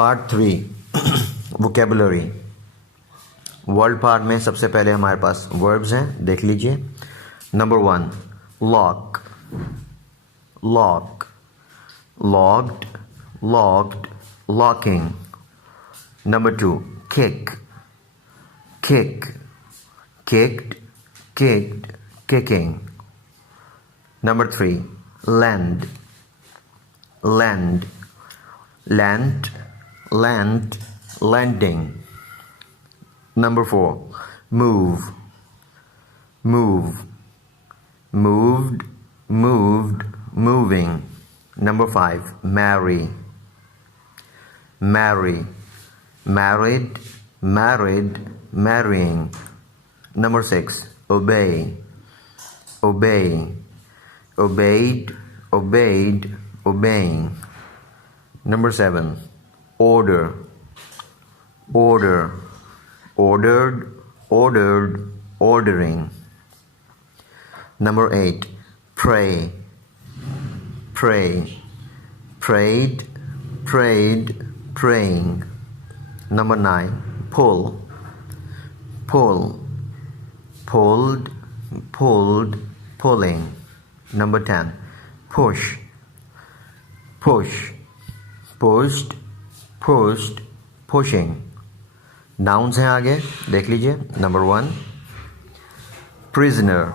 Part 3 vocabulary. Word part में सबसे पहले हमारे पास वर्ब्स हैं, देख लीजिए। Number 1 lock, lock, locked, locked, locking. Number 2 kick, kick, kicked, kicked, kicking. Number 3 lend, lend, lent, lent, lending. Number 4 move, move, moved, moved, moving. Number 5 marry, marry, married, married, marrying. Number 6 obey, obey, obeyed, obeyed, obeying. Number 7 order, order, ordered, ordered, ordering. Number 8 pray, pray, prayed, prayed, praying. Number 9 pull, pull, pulled, pulled, pulling. Number 10 push, push, pushed, pushed, pushing. Nouns हैं आगे, देख लीजिए। Number 1 prisoner,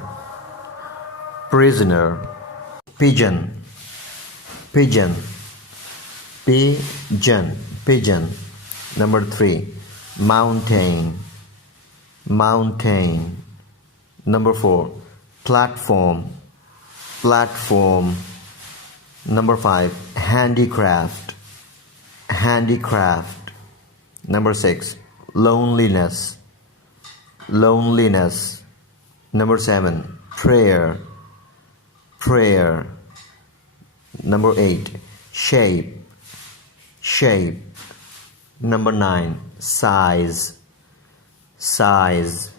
prisoner, pigeon, pigeon, pigeon, pigeon. Number 3 mountain, mountain. Number 4 platform, platform. Number 5 handicraft, handicraft. Number 6 loneliness, loneliness. Number 7 prayer, prayer. Number 8 shape, shape. Number 9 size, size.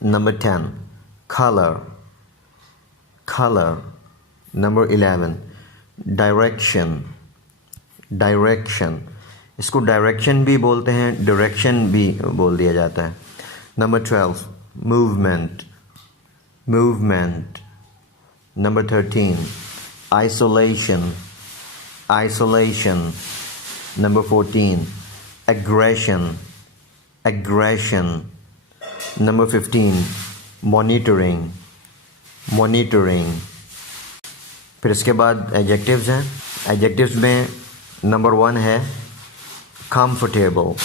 Number 10 color, color. Number 11 direction, direction. इसको direction भी बोलते हैं, direction भी बोल दिया जाता है। Number 12 movement, movement. Number 13 isolation, isolation. Number 14 aggression, aggression. Number 15 monitoring, monitoring. फिर इसके बाद एडजेक्टिव्स हैं। एडजेक्टिव्स में नंबर 1 है comfortable,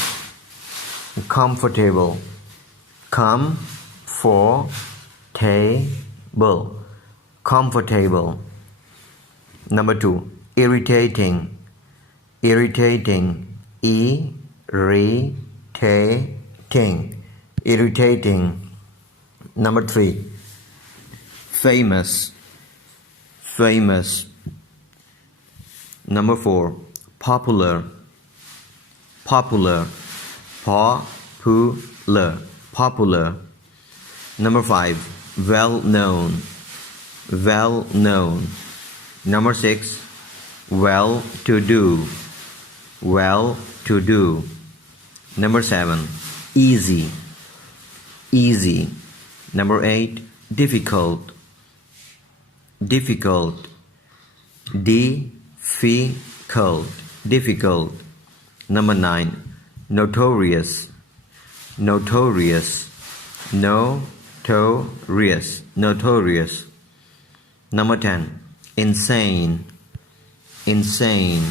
comfortable, comfortable, comfortable. Number 2 irritating, irritating, irritating, irritating. Number 3 famous, famous. Number 4 popular, popular, popular, popular. Number 5 well known, well known. Number 6 well to do, well to do. Number 7 easy, easy. Number 8 difficult, difficult, difficult, difficult. Number 9 notorious, notorious, notorious, notorious. Number 10 insane, insane.